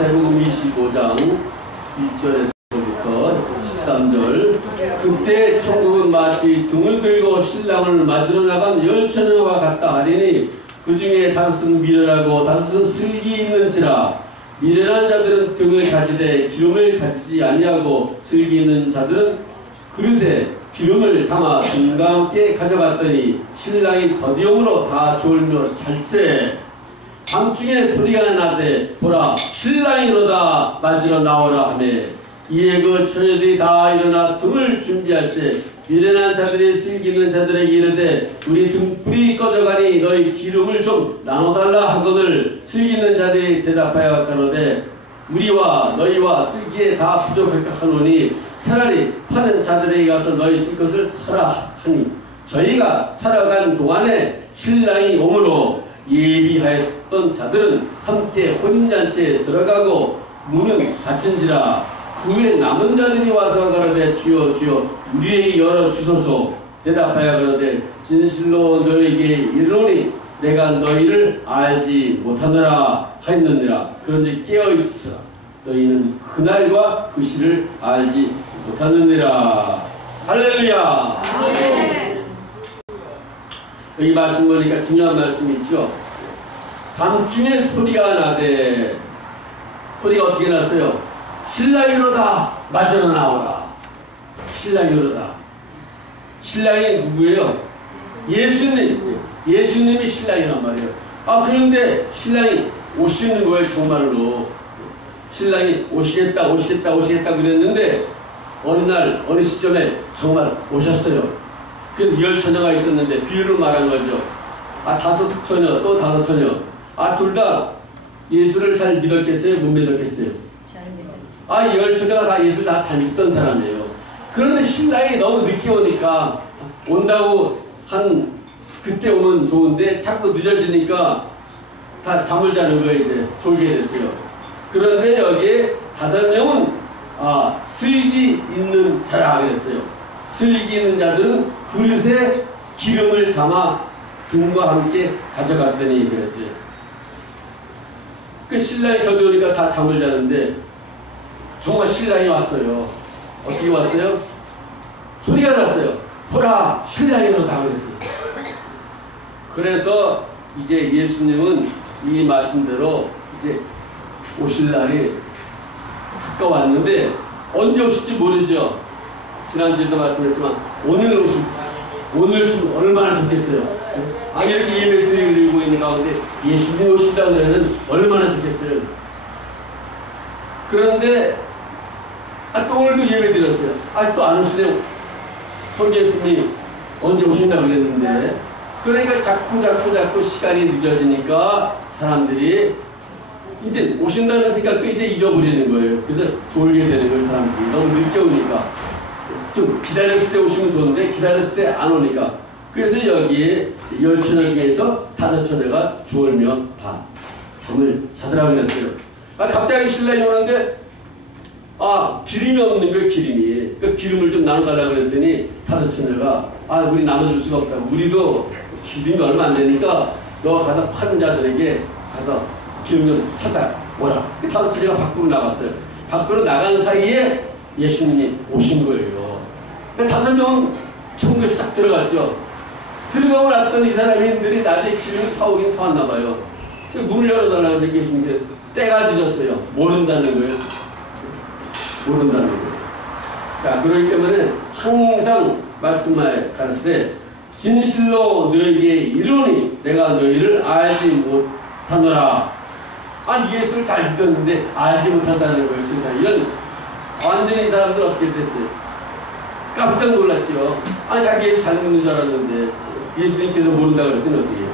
마태복음 25장 1절에서부터 13절. 그때 천국은 마치 등을 들고 신랑을 맞으러 나간 열처녀와 같다 하리니 그 중에 다섯은 미련하고 다섯은 슬기 있는지라. 미련한 자들은 등을 가지되 기름을 가지지 아니하고 슬기 있는 자들은 그릇에 기름을 담아 등과 함께 가져갔더니 신랑이 더디움으로 다 졸며 잘세. 밤중에 소리가 나되 보라 신랑이로다 맞으러 나오라 하며 이에 그 처녀들이 다 일어나 등을 준비할세. 미련한 자들이 슬기 있는 자들에게 이르되 우리 등불이 꺼져가니 너희 기름을 좀 나눠달라 하거늘 슬기 있는 자들이 대답하여 가로되 우리와 너희와 쓰기에 다 부족할까 하노니 차라리 파는 자들에게 가서 너희 쓸 것을 사라 하니 저희가 살아간 동안에 신랑이 오므로 예비하였던 자들은 함께 혼인잔치에 들어가고 문은 닫힌지라. 그 후에 남은 자들이 와서 가로되 주여 주여 우리에게 열어주소서. 대답하여 가로되 진실로 너에게 이르노니 내가 너희를 알지 못하노라 하였느니라. 그런즉 깨어있으라. 너희는 그날과 그 시를 알지 못하느니라. 할렐루야. 아멘. 여기 말씀 보니까 중요한 말씀이 있죠. 밤중에 소리가 나되, 소리가 어떻게 났어요? 신랑이로다 맞으러 나오라. 신랑이로다. 신랑이 누구예요? 예수님. 예수님이 신랑이란 말이에요. 그런데 신랑이 오시는 거예요. 정말로 신랑이 오시겠다 그랬는데 어느 날 어느 시점에 정말 오셨어요. 그래서 10처녀가 있었는데 비유를 말한 거죠. 5처녀 또 5처녀. 둘 다 예수를 잘 믿었겠어요? 못 믿었겠어요? 잘 믿었죠. 10처녀가 다 예수를 다 잘 믿던 사람이에요. 그런데 신랑이 너무 늦게 오니까 온다고 그때 오면 좋은데 자꾸 늦어지니까 다 잠을 자는 거예요. 이제 졸게 됐어요. 그런데 여기에 5명은 슬기 있는 자라 그랬어요. 슬기 있는 자들은 그릇에 기름을 담아 등과 함께 가져갔더니 그랬어요. 그 신랑이 더디오니까 다 잠을 자는데 정말 신랑이 왔어요. 어떻게 왔어요? 소리가 났어요. 보라 신랑이로다 그랬어요. 그래서 이제 예수님은 이 말씀대로 이제 오실 날이 가까웠는데 언제 오실지 모르죠. 지난주에도 말씀했지만 오늘 오시면 얼마나 좋겠어요. 이렇게 예배를 드리고 있는 가운데 예수님이 오신다고 하면 얼마나 좋겠어요. 그런데 또 오늘도 예배 드렸어요. 또 안 오시네요. 손재수님 언제 오신다고 그랬는데. 그러니까 자꾸 시간이 늦어지니까 사람들이 이제 오신다는 생각도 이제 잊어버리는 거예요. 그래서 졸게 되는 거예요. 사람들이 너무 늦게 오니까. 좀 기다렸을 때 오시면 좋은데 기다렸을 때 안 오니까. 그래서 여기에 10처녀 중에서 5처녀가 졸며 다 잠을 자더라고 그랬어요. 갑자기 신랑이 오는데 기름이 없는 거예요. 기름이. 그러니까 기름을 좀 나눠달라고 그랬더니 5처녀가 우리 나눠줄 수가 없다. 우리도 기름이 얼마 안 되니까 너 가서 파는 자들에게 가서 기름 좀 사다 오라. 5처녀가 밖으로 나갔어요. 밖으로 나간 사이에 예수님이 오신 거예요. 5명은 천국에 싹 들어갔죠. 들어가고 났더니 이 사람들이 나중에 기름을 사오긴 사왔나 봐요. 문을 열어달라고 얘기했는데 때가 늦었어요. 모른다는 거예요. 모른다는 거예요. 자, 그렇기 때문에 항상 말씀을 가르치되 진실로 너에게 이르노니 내가 너희를 알지 못하노라. 예수를 잘 믿었는데 알지 못한다는 거예요. 세상에. 이런 완전히 이 사람들 어떻게 됐어요? 깜짝 놀랐죠. 자기 예수 잘 믿는 줄 알았는데 예수님께서 모른다고 그랬으면 어떻게 해요?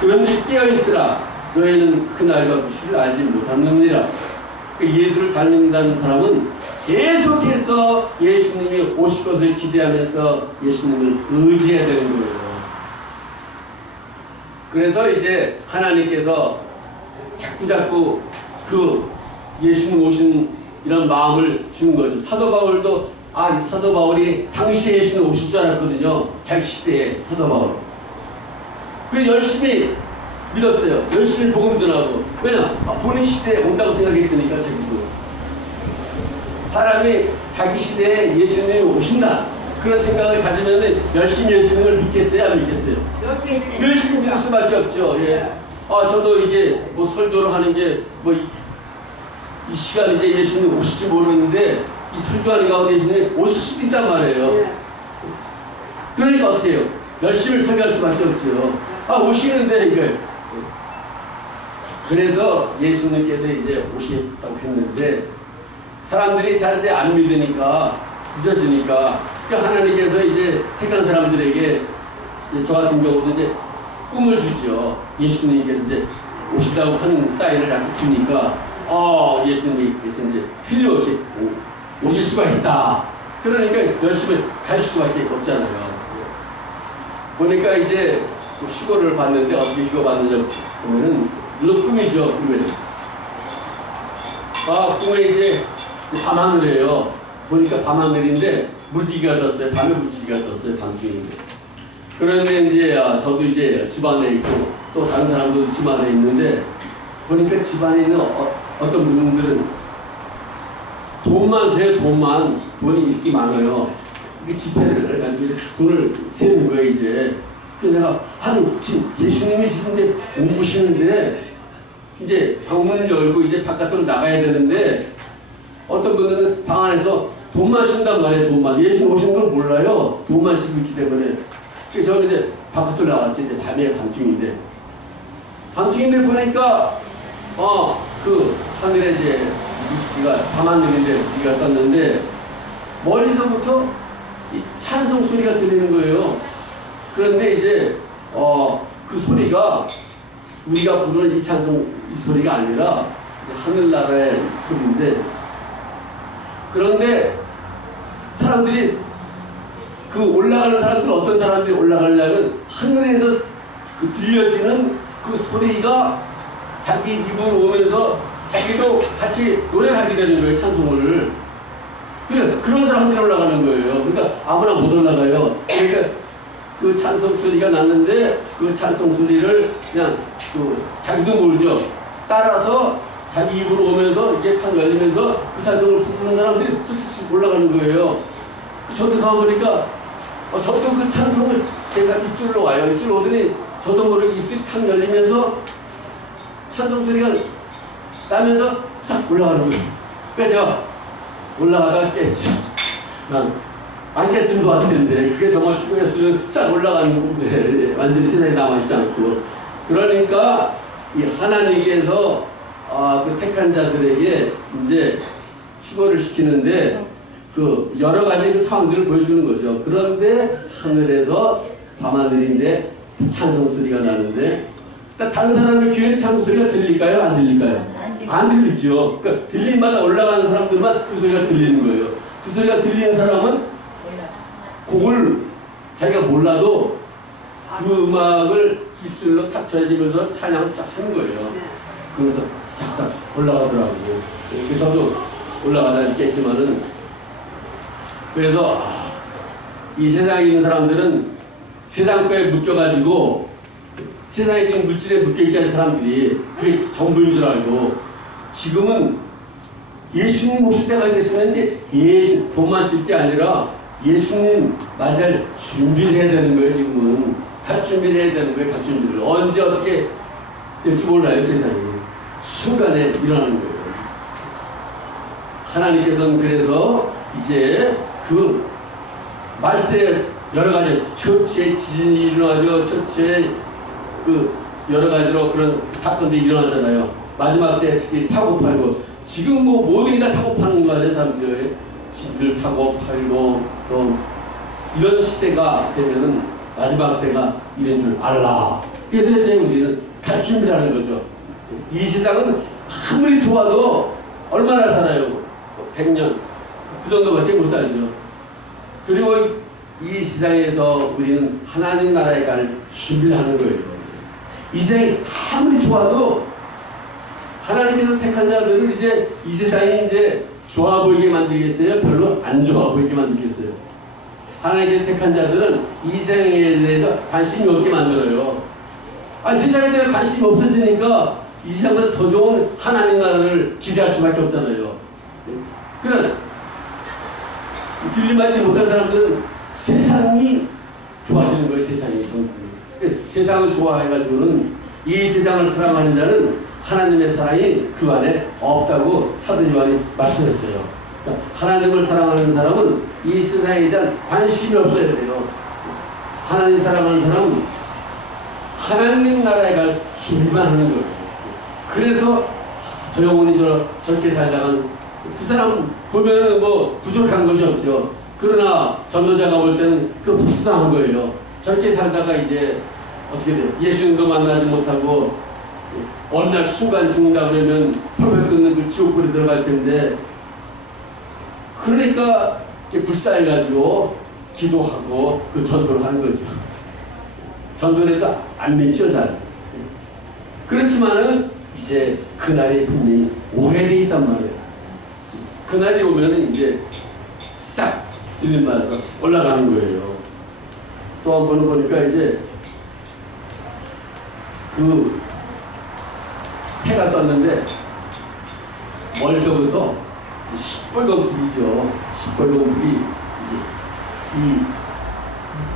그런즉 깨어있으라. 너희는 그날과 그 시를 알지 못하느니라. 예수를 잘 믿는다는 사람은 계속해서 예수님이 오실 것을 기대하면서 예수님을 의지해야 되는 거예요. 그래서 이제 하나님께서 자꾸 그 예수님 오신 이런 마음을 주는 거죠. 사도 바울도 사도 바울이 당시에 예수님 오실 줄 알았거든요. 자기 시대에 사도 바울. 그래서 열심히 믿었어요. 열심히 복음 전하고. 왜냐? 본인 시대에 온다고 생각했으니까 자기도. 사람이 자기 시대에 예수님이 오신다. 그런 생각을 가지면 열심히 예수님을 믿겠어요? 안 믿겠어요? 열심히 믿을 수밖에 없죠. 예. 저도 이게 뭐 설교를 하는 게 뭐 이 시간 이제 예수님 오실지 모르는데 이 설교하는 가운데 예수님이 오실 수도 있단 말이에요. 그러니까 어떻게 해요? 열심히 설교할 수밖에 없죠. 오시는데 이게. 그래서 예수님께서 이제 오시겠다고 했는데 사람들이 잘 이제 안 믿으니까 늦어지니까 그러니까 하나님께서 이제 택한 사람들에게 저 같은 경우도 이제 꿈을 주죠. 예수님께서 이제 오시다고 하는 사인을 자꾸 주니까 예수님께서 이제 틀림없이 오실 수가 있다. 그러니까 열심히 갈 수밖에 없잖아요. 보니까 이제 휴거를 봤는데 어떻게 휴거 받는지 보면은 물론 꿈이죠. 꿈에는 꿈에 이제 밤하늘이에요. 보니까 밤하늘인데 무지개가 떴어요. 밤에 무지개가 떴어요. 밤중인데. 그런데 이제 저도 이제 집안에 있고 또 다른 사람도 집안에 있는데 보니까 집안에 있는 어떤 분들은 돈만 세요. 돈이 이렇게 많아요. 이게 지폐를 가지고 돈을 세는 거예요. 이제 그래서 내가 지금 예수님이 지금 이제 오시는데 이제 방문을 열고 이제 바깥으로 나가야 되는데 어떤 분들은 방 안에서 돈만 쉰단 말이에요. 돈만. 예수님 오신 걸 몰라요. 돈만 쉬고 있기 때문에. 그래서 저는 이제 바깥으로 나갔죠. 이제 밤중인데 보니까 그 하늘에 이제 무지개가 밤하늘인데 무지개가 떴는데 멀리서부터 이 찬송 소리가 들리는 거예요. 그런데 이제 그 소리가 우리가 부르는 이 찬송 이 소리가 아니라 이제 하늘나라의 소리인데 그런데 사람들이 그 올라가는 사람들은 어떤 사람들이 올라가려면 하늘에서 그 들려지는 그 소리가 자기 입으로 오면서 자기도 같이 노래하게 되는 거예요. 찬송을. 그런 사람들이 올라가는 거예요. 그러니까 아무나 못 올라가요. 그러니까 그 찬송 소리가 났는데 그 찬송 소리를 그냥 자기도 모르죠. 따라서 자기 입으로 오면서 이게 탁 열리면서 그 찬송을 부르는 사람들이 쑥쑥쑥 올라가는 거예요. 저도 가보니까 저도 그 찬송을 제가 입술로 와요. 입술로 오더니 저도 모르게 입술이 탁 열리면서 찬송 소리가 나면서 싹 올라가는 거예요. 그래서 제가 올라가다가 깼죠. 난 안 깼으면 좋았을 텐데 그게 정말 수고했으면 싹 올라갔는데 완전히 세상에 남아있지 않고 그러니까 이 하나님께서 그 택한 자들에게 이제 휴거를 시키는데 그 여러 가지 그 상황들을 보여주는 거죠. 그런데 하늘에서 밤하늘인데 찬송 소리가 나는데 다른 사람의 귀에는 찬송 소리가 들릴까요? 안 들릴까요? 안 들리죠. 그러니까 들림마다 올라가는 사람들만 그 소리가 들리는 거예요. 그 소리가 들리는 사람은 곡을 자기가 몰라도 그 음악을 입술로 탁 젖으면서 찬양을 딱 하는 거예요. 그러면서 싹싹 올라가더라고요. 그래서 저도 올라가다 있겠지만은 그래서 이 세상에 있는 사람들은 세상 거에 묶여가지고 세상에 지금 물질에 묶여있지 않은 사람들이 그게 전부인 줄 알고 지금은 예수님 오실 때가 됐으면 이제 돈만 쓸 게 아니라 예수님 맞을 준비를 해야 되는 거예요. 지금은 갈 준비를 해야 되는 거예요. 갈 준비를 언제 어떻게 될지 몰라요. 세상이 순간에 일어나는 거예요. 하나님께서는 그래서 이제 그 말세에 여러 가지 처치에 지진이 일어나죠. 처치에 그 여러 가지로 그런 사건들이 일어나잖아요. 마지막 때 특히 사고 팔고 지금 뭐 모든 게 다 사고 파는 거 아니에요. 사람들이 집을 사고 팔고 또 이런 시대가 되면은 마지막 때가 이런 줄 알라. 그래서 이제 우리는 갈 준비라는 거죠. 이 세상은 아무리 좋아도 얼마나 살아요? 100년 그 정도밖에 못 살죠. 그리고 이 세상에서 우리는 하나님 나라에 갈 준비를 하는 거예요. 이 세상이 아무리 좋아도 하나님께서 택한 자들을 이제 이 세상이 이제 좋아 보이게 만들겠어요? 별로 안 좋아 보이게 만들겠어요? 하나님께서 택한 자들은 이 세상에 대해서 관심이 없게 만들어요. 세상에 대한 관심이 없어지니까 이 세상보다 더 좋은 하나님 나라를 기대할 수밖에 없잖아요. 그러나 들림받지 못한 사람들은 세상이 좋아지는 거예요. 세상이. 세상을 좋아해가지고는 이 세상을 사랑하는 자는 하나님의 사랑이 그 안에 없다고 사도 요한이 말씀했어요. 그러니까 하나님을 사랑하는 사람은 이 세상에 대한 관심이 없어야 돼요. 하나님 사랑하는 사람은 하나님 나라에 갈 준비만 하는 거예요. 그래서 저 영혼이 저렇게 살다간 그 사람 보면은 뭐 부족한 것이 없죠. 그러나 전도자가 볼 때는 그 불쌍한 거예요. 저렇게 살다가 이제 어떻게 돼요? 예수님도 만나지 못하고 어느 날 순간 죽는다 그러면 펄펄 끓는 그 지옥불에 들어갈 텐데, 그러니까 이렇게 불쌍해가지고 기도하고 그 전도를 하는 거죠. 전도를 해도 안 믿죠, 잘. 그렇지만은 이제 그날이 분명히 오래돼 있단 말이에요. 그날이 오면은 이제 싹 들림받아서 올라가는 거예요. 또 한 번은 보니까 이제 그 해가 떴는데 멀리서부터 시뻘건 불이죠. 시뻘건 불이 이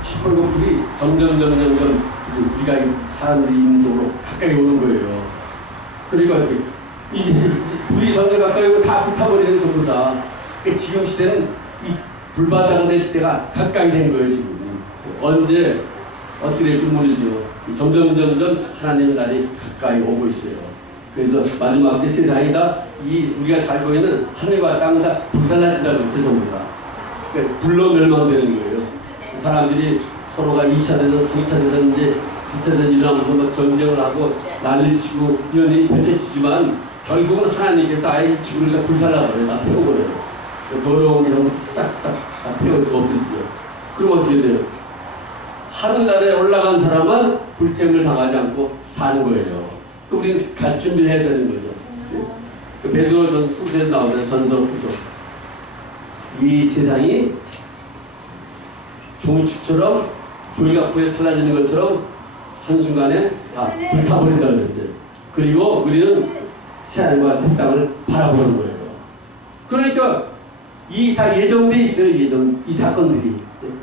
시뻘건 불이 점점 이제 우리가 사람들이 있는 쪽으로 가까이 오는 거예요. 그러니까 이제 불이 점점 가까이 오면 다 불타버리는 전부 다. 그러니까 지금 시대는 이 불바다가 될 시대가 가까이 된 거예요. 지금 언제 어떻게 될지 모르죠. 점점 하나님의 날이 가까이 오고 있어요. 그래서 마지막 때 세상이 다 우리가 살고 있는 하늘과 땅 다 불살라진다고 했어요. 전부 다. 그러니까 불로 멸망되는 거예요. 사람들이 서로가 2차 대전, 3차 대전, 이제 2차 대전 일어나면서 막 전쟁을 하고 난리 치고 이런 일이 펼쳐지지만 결국은 하나님께서 아예 이 지구를 다 불살라버려요. 다 태워버려요. 더러운 이런 것도 싹싹 다 태워지고 없어지죠. 그럼 어떻게 돼요? 하늘나라에 올라간 사람은 불태움을 당하지 않고 사는 거예요. 우리는 갈 준비를 해야 되는 거죠. 베드로 전 후서에 나오는 전서 후서. 이 세상이 종축처럼 조이가 불에 살라지는 것처럼 한순간에 다 불타버린다고 그랬어요. 그리고 우리는 새하늘과 새 땅을 바라보는 거예요. 그러니까 이 다 예정돼 있어요. 이 사건들이.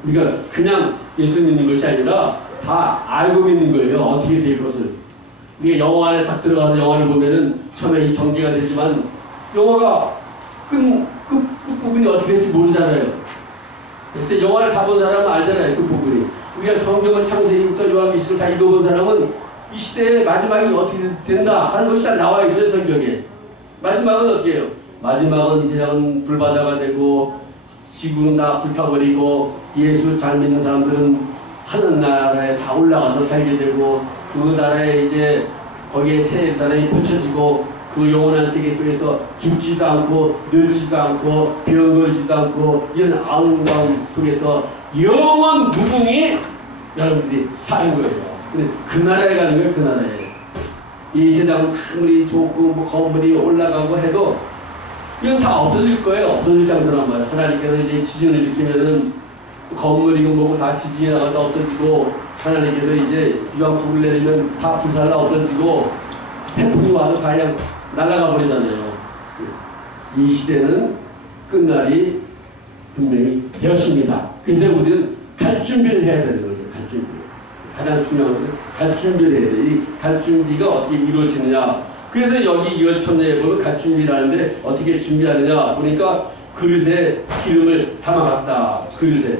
우리가 그냥 예수 믿는 것이 아니라 다 알고 믿는 거예요. 어떻게 될 것을. 우리가 영화 안에 딱 들어가서 영화를 보면은 처음에 이 전개가 되지만 영화가 끝부분이 어떻게 될지 모르잖아요. 그래서 영화를 다 본 사람은 알잖아요. 끝부분이. 우리가 성경을 창세기부터 요한계시를 다 읽어본 사람은 이 시대의 마지막이 어떻게 된다 하는 것이 다 나와 있어요. 성경에. 마지막은 어떻게 해요? 마지막은 이 세상은 불바다가 되고 지구는 다 불타버리고 예수 잘 믿는 사람들은 하늘나라에 다 올라가서 살게 되고 그 나라에 이제 거기에 새 사람이 펼쳐지고 그 영원한 세계 속에서 죽지도 않고 늙지도 않고 병들지도 않고 이런 아름다움 속에서 영원 무궁히 여러분들이 사는 거예요. 근데 그 나라에 가는 거예요. 그 나라에. 이 세상은 아무리 좋고 뭐 건물이 올라가고 해도 이건 다 없어질 거예요. 없어질 장소란 말이에요. 하나님께서 이제 지진을 일으키면은 건물이고 뭐고 다 지진이 나가다 없어지고 하나님께서 이제 유황불을 내리면 다 불살라 없어지고 태풍이 와도 다 그냥 날아가 버리잖아요. 이 시대는 끝날이 분명히 되었습니다. 그래서 우리는 갈 준비를 해야 되는 거예요. 갈 준비. 가장 중요한 것은 갈 준비를 해야 돼요. 이 갈 준비가 어떻게 이루어지느냐. 그래서 여기 열천내에 보면 갈 준비라는데 어떻게 준비하느냐 보니까 그릇에 기름을 담아갔다. 그릇에.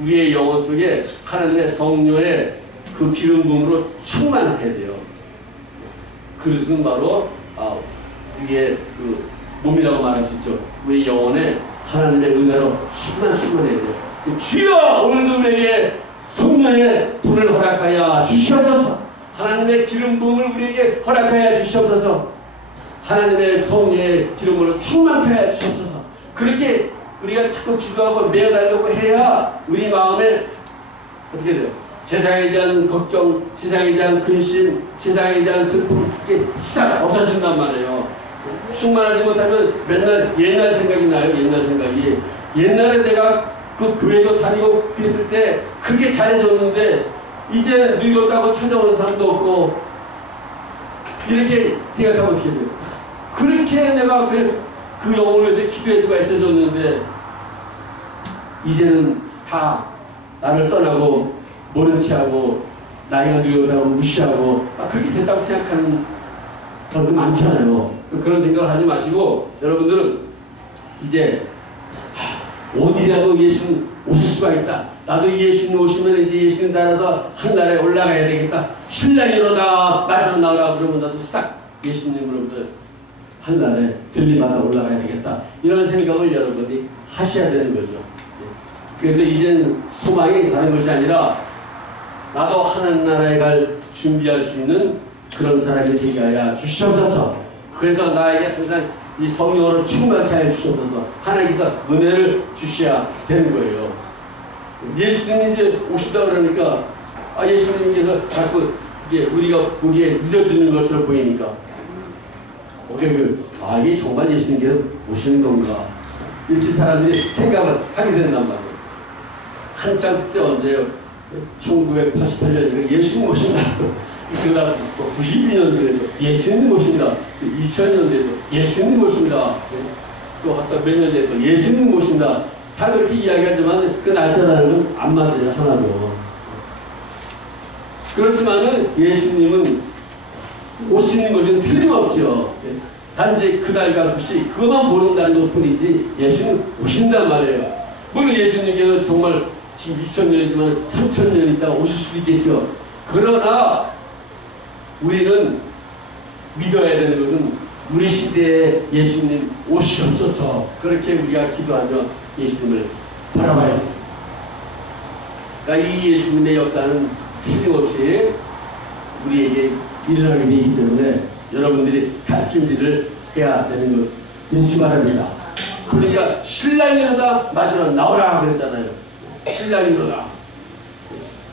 우리의 영혼 속에 하나님의 성령의 그 기름 부음으로 충만해야 돼요. 그릇은 바로 우리의 그 몸이라고 말할 수 있죠. 우리 영혼에 하나님의 은혜로 충만해야 돼요. 주여 오늘도 우리에게 성령의 불을 허락하여 주시옵소서. 하나님의 기름 부음을 우리에게 허락하여 주시옵소서. 하나님의 성령의 기름으로 충만케 하여 주시옵소서. 그렇게 우리가 자꾸 기도하고 매어달라고 해야 우리 마음에 어떻게 돼요? 세상에 대한 걱정, 세상에 대한 근심, 세상에 대한 슬픔 이게 싹 없어진단 말이에요. 충만하지 못하면 맨날 옛날 생각이 나요. 옛날 생각이. 옛날에 내가 그 교회도 다니고 그랬을 때 그게 잘해줬는데 이제 늙었다고 찾아오는 사람도 없고 이렇게 생각하면 어떻게 돼요? 그렇게 내가 그 영혼을 위해서 기도해주고 애써줬는데 이제는 다 나를 떠나고 모른 체하고 나이가 늙었다고 무시하고 그렇게 됐다고 생각하는 사람도 많잖아요. 그런 생각을 하지 마시고 여러분들은 이제 어디라도 예수님 오실 수가 있다. 나도 예수님 오시면 이제 예수님 따라서 하늘나라에 올라가야 되겠다. 신랑이로다 맞으러 나오라 그러면 나도 싹 예수님으로부터 하늘나라에 들림받아 올라가야 되겠다. 이런 생각을 여러분이 하셔야 되는 거죠. 그래서 이제는 소망이 다른 것이 아니라 나도 하늘나라에 갈 준비할 수 있는 그런 사람이 되게 하여 주시옵소서. 그래서 나에게 항상 이 성령으로 충만케 하여 주시옵소서. 하나님께서 은혜를 주셔야 되는 거예요. 예수님이 이제 오시다 그러니까 예수님께서 자꾸 이게 우리가 보기에 늦어지는 것처럼 보이니까 이게 정말 예수님께서 오시는 건가 이렇게 사람들이 생각을 하게 된단 말이에요. 한참 그때 언제요? 1988년 예수님 오신다. 그러다 92년도에도 예수님 오신다. 2000년도에도 예수님 오신다. 또 하다 몇 년 뒤에 또 예수님 오신다. 다 그렇게 이야기하지만 그 날짜라는 건 안 맞아요. 하나도. 그렇지만은 예수님은 오시는 것은 틀림없죠. 단지 그날과 그시 그것만 모른다는 것 뿐이지 예수는 오신단 말이에요. 물론 예수님께서 정말 지금 2000년이지만 3000년 있다가 오실 수도 있겠죠. 그러나 우리는 믿어야 되는 것은 우리 시대에 예수님 오시옵소서. 그렇게 우리가 기도하며 예수님을 바라봐야 돼요. 그러니까 이 예수님의 역사는 틀림없이 우리에게 일어나게 되기 때문에 여러분들이 갈증질을 해야 되는 것 잊지 바랍니다. 그러니까 신랑이로다 맞으러 나오라 그랬잖아요. 신랑이로다.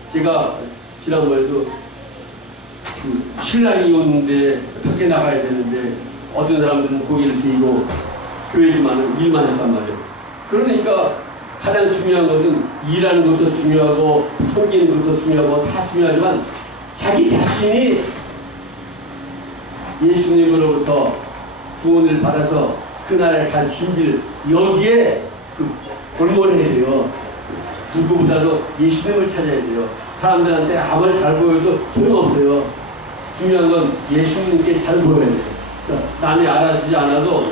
제가 지난번에도 신랑이 오는데 밖에 나가야 되는데 어떤 사람들은 고기를 세이고 교회지만은 일만 했단 말이에요. 그러니까 가장 중요한 것은 일하는 것도 중요하고 섬기는 것도 중요하고 다 중요하지만 자기 자신이 예수님으로부터 구원을 받아서 그날에 갈 준비를 여기에 골몰해야 돼요. 누구보다도 예수님을 찾아야 돼요. 사람들한테 아무리 잘 보여도 소용없어요. 중요한 건 예수님께 잘 보여야 돼요. 그러니까 남이 알아주지 않아도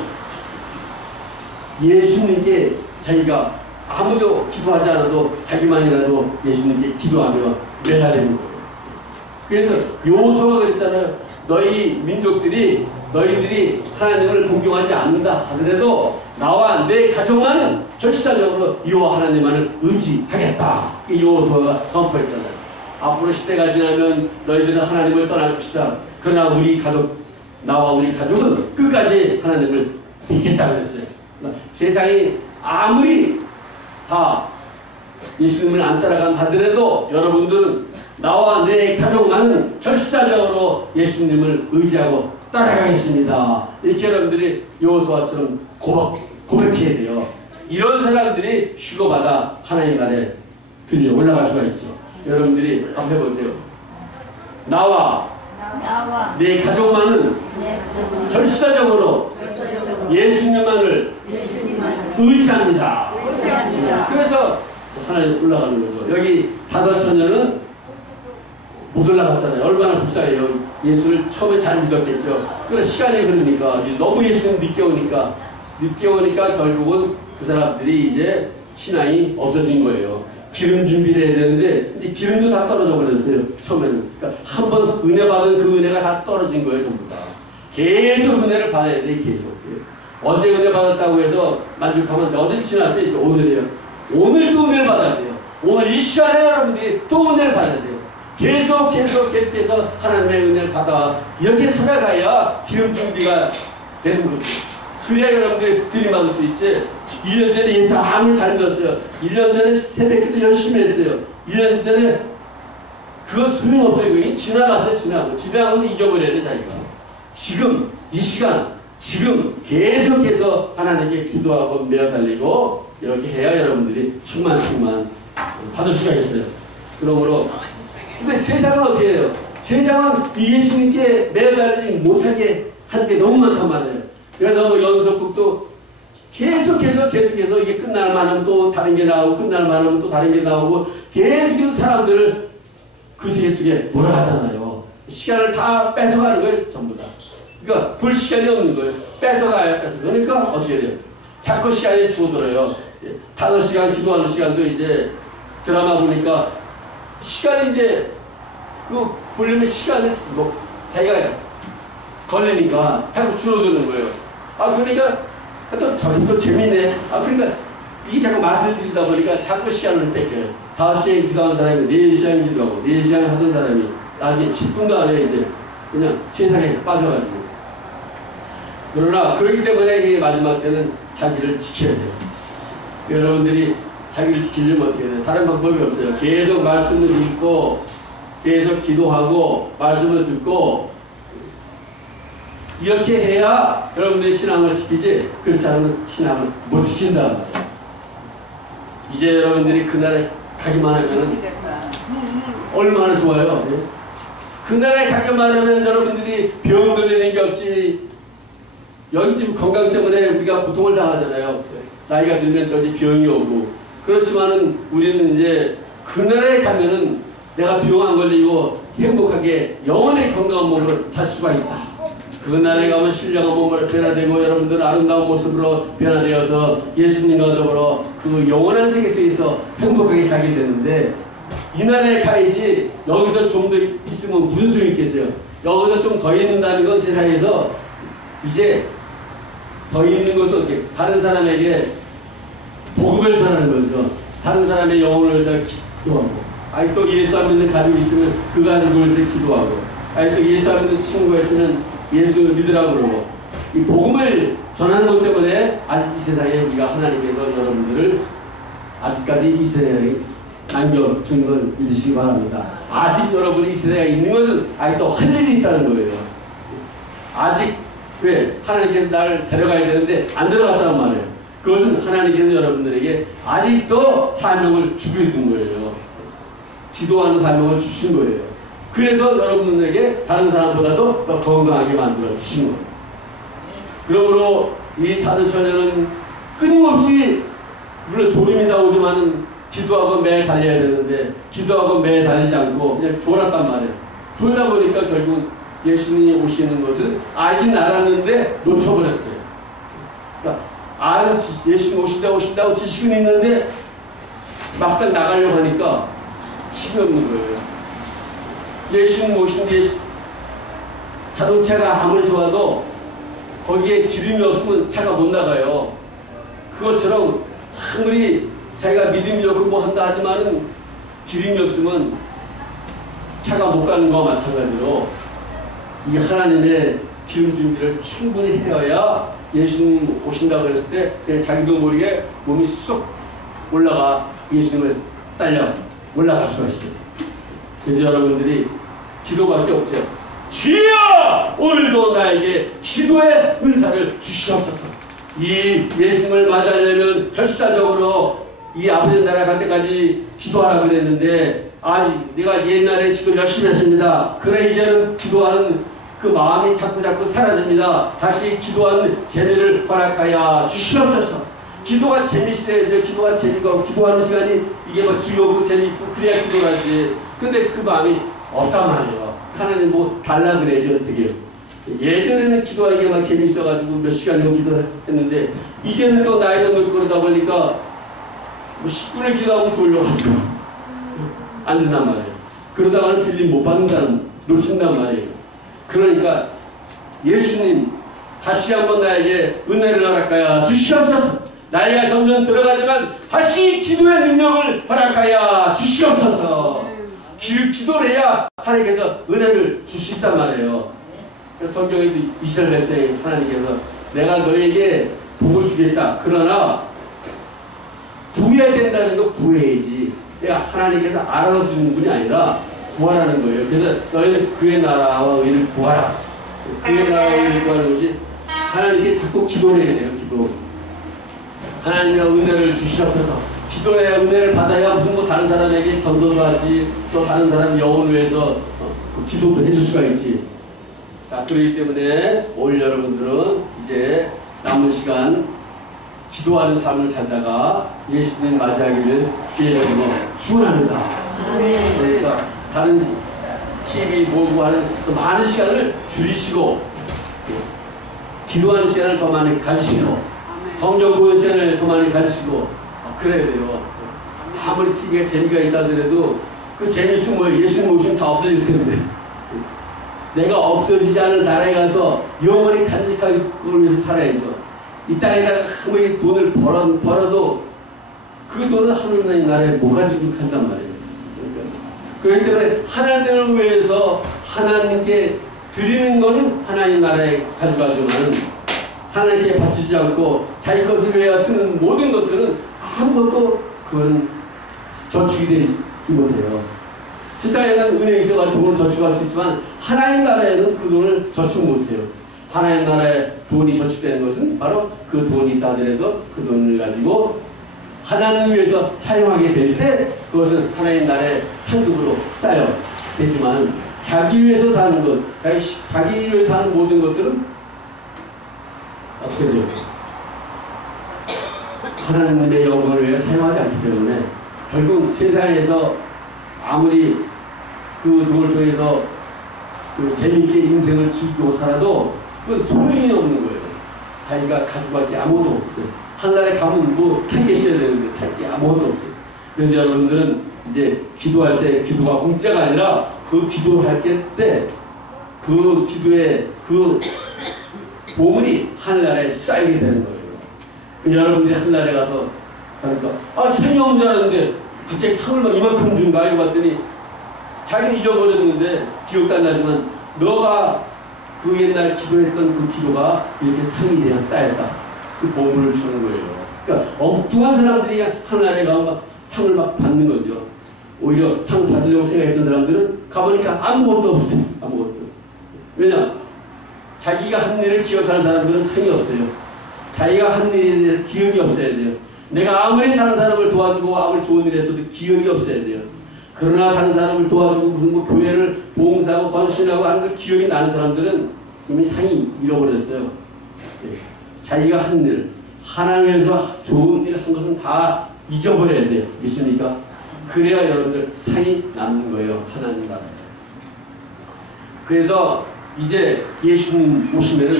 예수님께 자기가 아무도 기도하지 않아도 자기만이라도 예수님께 기도하며 매야 되는 거예요. 그래서 여호수아가 그랬잖아요. 너희 민족들이 너희들이 하나님을 공경하지 않는다 하더라도 나와 내 가족만은 절실적으로 여호와 하나님만을 의지하겠다. 여호수아가 선포했잖아요. 앞으로 시대가 지나면 너희들은 하나님을 떠날 것이다. 그러나 우리 가족, 나와 우리 가족은 끝까지 하나님을 믿겠다 그랬어요. 세상이 아무리 다 예수님을 안 따라간 하더라도 여러분들은 나와 내 가족만은 절실적으로 예수님을 의지하고 따라가겠습니다. 이렇게 여러분들이 여호수아처럼 고백해야 돼요. 이런 사람들이 쉬고받아 하나님 나라에 들려 올라갈 수가 있죠. 여러분들이 한번 해보세요. 나와 내 가족만은 절실적으로 예수님만을 의지합니다. 그래서 하나님 올라가는 거죠. 여기 다더처녀는 못 올라갔잖아요. 얼마나 불쌍해요. 예수를 처음에 잘 믿었겠죠. 그래서 시간이 흐르니까 너무 예수님 늦게 오니까 결국은 그 사람들이 이제 신앙이 없어진 거예요. 기름 준비를 해야 되는데 이제 기름도 다 떨어져 버렸어요. 처음에는. 그러니까 한번 은혜 받은 그 은혜가 다 떨어진 거예요. 전부 다. 계속 은혜를 받아야 돼. 계속. 어제 은혜 받았다고 해서 만족하면 어제 지났어요. 이제 오늘이에요. 오늘 또 은혜를 받아야 돼요. 오늘 이 시간에 여러분들이 또 은혜를 받아야 돼요. 계속해서 하나님의 은혜를 받아 이렇게 살아가야 기름 준비가 되는 거죠. 그래야 여러분들이 들이받을 수 있지. 1년 전에 예수 아무리 잘 믿었어요. 1년 전에 새벽기도 열심히 했어요. 1년 전에 그거 소용없어요. 그게 지나갔어요. 지나가서 잊어버려야 돼 자기가. 지금 이 시간 지금 계속해서 하나님께 기도하고 매어달리고 이렇게 해야 여러분들이 충만 받을 수가 있어요. 그러므로 근데 세상은 어떻게 해요? 세상은 예수님께 매달리지 못하게 하는 게 너무 많단 말이에요. 그래서 뭐 연속극도 계속해서 이게 끝날 만하면 또 다른 게 나오고 끝날 만하면 또 다른 게 나오고 계속해서 사람들을 그 세계 속에 몰아가잖아요. 시간을 다 뺏어가는 거예요. 전부 다. 그러니까 볼 시간이 없는 거예요. 뺏어가요. 그러니까 어떻게 돼요? 자꾸 시간이 줄어들어요. 5시간 기도하는 시간도 이제 드라마 보니까 시간이 이제 그 보려면 시간을 뭐 자기가 걸리니까 자꾸 줄어드는 거예요. 아 그러니까 또 저기 또 재밌네. 아 그러니까 이게 자꾸 맛을 들이다 보니까 자꾸 시간을 뺏겨요. 5시간 기도하는 사람이 4시간 기도하고 4시간 하던 사람이 나중에 10분도 안에 이제 그냥 세상에 빠져가지고. 그러나 그렇기 때문에 이 마지막 때는 자기를 지켜야 돼요. 여러분들이 자기를 지키려면 어떻게 해야 돼요? 다른 방법이 없어요. 계속 말씀을 읽고 계속 기도하고 말씀을 듣고 이렇게 해야 여러분들의 신앙을 지키지 그렇지 않으면 신앙을 못 지킨단 말이에요. 이제 여러분들이 그날에 가기만 하면 얼마나 좋아요. 네? 그날에 가기만 하면 여러분들이 병 들리는 게 없지. 여기 지금 건강 때문에 우리가 고통을 당하잖아요. 나이가 들면 또 이제 병이 오고. 그렇지만은 우리는 이제 그날에 가면은 내가 병 안 걸리고 행복하게 영원히 건강한 몸을 살 수가 있다. 그날에 가면 신령한 몸으로 변화되고 여러분들 아름다운 모습으로 변화되어서 예수님과 더불어 그 영원한 세계 속에서 행복하게 살게 되는데 이날에 가야지 여기서 좀 더 있으면 무슨 소용이 있겠어요. 여기서 좀 더 있는다는 건 세상에서 이제 더 있는 것은 어떻게 다른 사람에게 복음을 전하는 거죠. 다른 사람의 영혼을 위해서 기도하고 아니 또 예수 안 믿는 가족이 있으면 그 가족을 위해서 기도하고 아니 또 예수 안 믿는 친구가 있으면 예수를 믿으라고 그러고 이 복음을 전하는 것 때문에 아직 이 세상에 우리가 하나님께서 여러분들을 아직까지 이 세상에 남겨준 걸 믿으시기 바랍니다. 아직 여러분이 이 세상에 있는 것은 아직도 할 일이 있다는 거예요. 아직 왜? 하나님께서 나를 데려가야 되는데 안 데려갔단 말이에요. 그것은 하나님께서 여러분들에게 아직도 사명을 주고 있는 거예요. 기도하는 사명을 주신 거예요. 그래서 여러분에게 다른 사람보다도 더 건강하게 만들어 주신 거예요. 그러므로 이 다섯처녀는 끊임없이 물론 졸음이 나오지만은 기도하고 매일 달려야 되는데 기도하고 매일 달리지 않고 그냥 졸았단 말이에요. 졸다 보니까 결국 예수님이 오시는 것을 알긴 알았는데 놓쳐버렸어요. 그러니까 아는 예수님 오신다고 지식은 있는데 막상 나가려고 하니까 힘이 없는 거예요. 예수님 오신데 자동차가 아무리 좋아도 거기에 기름이 없으면 차가 못 나가요. 그것처럼 아무리 자기가 믿음이 좋고 뭐 한다 하지만은 기름이 없으면 차가 못 가는 거와 마찬가지로 이 하나님의 기름 준비를 충분히 해야 예수님 오신다고 그랬을 때 그냥 자기도 모르게 몸이 쏙 올라가 예수님을 딸려 올라갈 수가 있어요. 그래서 여러분들이 기도밖에 없죠. 주여! 오늘도 나에게 기도의 은사를 주시옵소서. 이 예수님을 맞이하려면 결사적으로 이 아버지 나라 갈 때까지 기도하라 그랬는데 내가 옛날에 기도 열심히 했습니다. 그래 이제는 기도하는 그 마음이 자꾸 사라집니다. 다시 기도하는 재미를 허락하여 주시옵소서. 기도가 재미있어야죠. 기도가 재미가 없고 기도하는 시간이 이게 뭐 즐겁고 재미있고 그래야 기도를 하지. 근데 그 마음이 없단 말이에요. 하나님 뭐 달라 그래야죠. 어떻게 예전에는 기도하기가 막 재미있어가지고 몇 시간이고 기도했는데 이제는 또 나이도 늙고 그러다 보니까 뭐 10분을 기도하면 졸려가지고 안 된단 말이에요. 그러다가는 빌림 못 받는다는 놓친단 말이에요. 그러니까 예수님 다시 한번 나에게 은혜를 허락하여 주시옵소서. 나이가 점점 들어가지만 다시 기도의 능력을 허락하여 주시옵소서. 기도를 해야 하나님께서 은혜를 줄 수 있단 말이에요. 그래서 성경에도 이스라엘에 하나님께서 내가 너에게 복을 주겠다. 그러나 구해야 된다는 거 구해야지. 내가 하나님께서 알아서 주는 분이 아니라 구하라는 거예요. 그래서 너희는 그의 나라와 의를 구하라. 그의 나라와 의를 구하는 것이 하나님께 자꾸 기도를 해야 돼요. 기도. 하나님의 은혜를 주시옵소서. 기도의 은혜를 받아야 무슨 뭐 다른 사람에게 전도도 하지, 또 다른 사람 영혼을 위해서 기도도 해줄 수가 있지. 자, 그렇기 때문에 올 여러분들은 이제 남은 시간 기도하는 삶을 살다가 예수님 맞이하기를 주의 이름으로 축원합니다. 그러니까 다른 TV 보고 하는 그 많은 시간을 줄이시고 기도하는 시간을 더 많이 가지시고 성경 보는 시간을 더 많이 가지시고 그래야 돼요. 아무리 TV가 재미가 있다 하더라도 그 재미있으면 뭐 예수님 오시면 다 없어질 텐데 내가 없어지지 않을 나라에 가서 영원히 간직할 걸 위해서 살아야죠. 이 땅에다가 아무리 돈을 벌어도 그 돈은 하나님 나라에 못 가지고 간단 말이에요. 그렇기 때문에 하나님을 위해서 하나님께 드리는 거는 하나님 나라에 가져가지만 하나님께 바치지 않고 자기 것을 위해 쓰는 모든 것들은 아무것도 그건 저축이 되지 못해요. 세상에는 은행에 있어가지고 돈을 저축할 수 있지만 하나님 나라에는 그 돈을 저축 못해요. 하나님 나라에 돈이 저축되는 것은 바로 그 돈이 있다 하더라도 그 돈을 가지고 하나님을 위해서 사용하게 될 때 그것은 하나님 나라의 상급으로 쌓여 되지만 자기 위해서 사는 것, 자기 위해서 사는 모든 것들은 어떻게 돼요? 하나님의 영광을 위해 사용하지 않기 때문에 결국 세상에서 아무리 그 돈을 통해서 그 재미있게 인생을 즐기고 살아도 그 소용이 없는 거예요. 자기가 가져갈 게 아무것도 없어요. 하늘나라에 가면 뭐 탈 게 있어야 되는데 탈 게 아무것도 없어요. 그래서 여러분들은 이제 기도할 때 기도가 공짜가 아니라 그 기도할 때 그 기도의 그 보물이 하늘나라에 쌓이게 되는 거예요. 그 여러분들이 하늘나라에 가서 가니까 상이 없는 줄 알았는데 갑자기 상을 막 이만큼 준 거 알고 봤더니 자기는 잊어버렸는데 기억도 안 나지만 너가 그 옛날 기도했던 그 기도가 이렇게 상이 되어 쌓였다. 그 보물을 주는 거예요. 그러니까 엉뚱한 사람들이 하늘나라에 가면 막 상을 막 받는 거죠. 오히려 상 받으려고 생각했던 사람들은 가보니까 아무것도 없어요. 아무것도. 왜냐? 자기가 한 일을 기억하는 사람들은 상이 없어요. 자기가 한 일에 대해 기억이 없어야 돼요. 내가 아무리 다른 사람을 도와주고 아무리 좋은 일 했어도 기억이 없어야 돼요. 그러나 다른 사람을 도와주고 무슨 뭐 교회를 봉사하고 헌신하고 하는 걸 기억이 나는 사람들은 이미 상이 잃어버렸어요. 네. 자기가 한 일, 하나님을 위해서 좋은 일 한 것은 다 잊어버려야 돼요. 믿습니까? 그래야 여러분들 상이 남는 거예요. 하나님 나라에. 그래서 이제 예수님 오시면은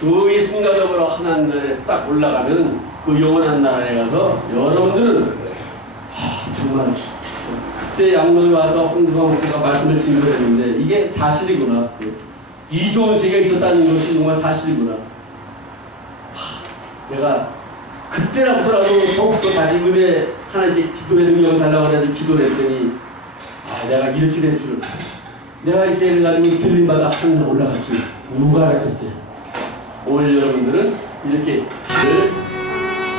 그 예수님과 더불어 하나님 나라에 싹 올라가면 그 영원한 나라에 가서 여러분들은 정말 그때 양로에 와서 홍수가 목사가 말씀을 증거했는데 이게 사실이구나. 이 좋은 세계가 있었다는 것이 정말 사실이구나. 내가 그때라부터라도 더욱더 다시 은혜 하나님께 기도의 능력을 달라고 해서 기도를 했더니 내가 이렇게 될 줄은 내가 이렇게 해가지고 들림받아 하늘 올라갈 줄 누가 알았겠어요. 오늘 여러분들은 이렇게 길을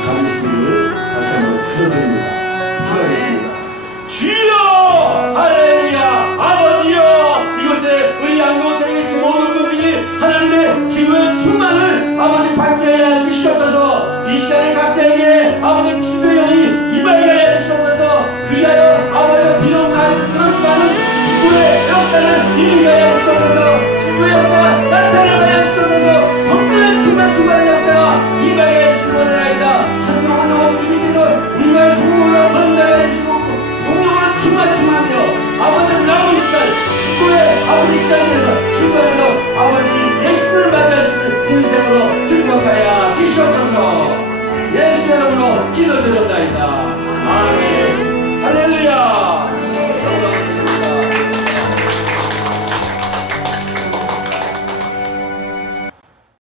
가르치기를 다시 한번 기도드립니다. 기도하겠습니다. 주여 할렐루야 아버지여 이곳에 우리 양로원에 계신 모든 분들이 하나님의 기도의 충만을 아버지 받게 하여 주시옵소서. 이 시간에 각자에게 아버지 기도의 영이 임하게 하여 주시옵소서. 그리하여 아버지의 비록 나를 끊어지가는 기도의 역사를 이루게 하여 주시옵소서. 기도의 역사가 나타나게 하여 주시옵소서. 성령의 충만의 역사가 임하게 하여 주시옵소서. 한 명 한 명 주님께서 우리가 성령으로 건너게 하여 주시옵소서. 성령으로 충만하며 아버지 남은 시간 기도의 아버지 시간에서 주님께서 아버지 예수님을 맞이하시는 인생으로 축복하여 주시옵소서. 예수 이름으로 기도드렸나이다.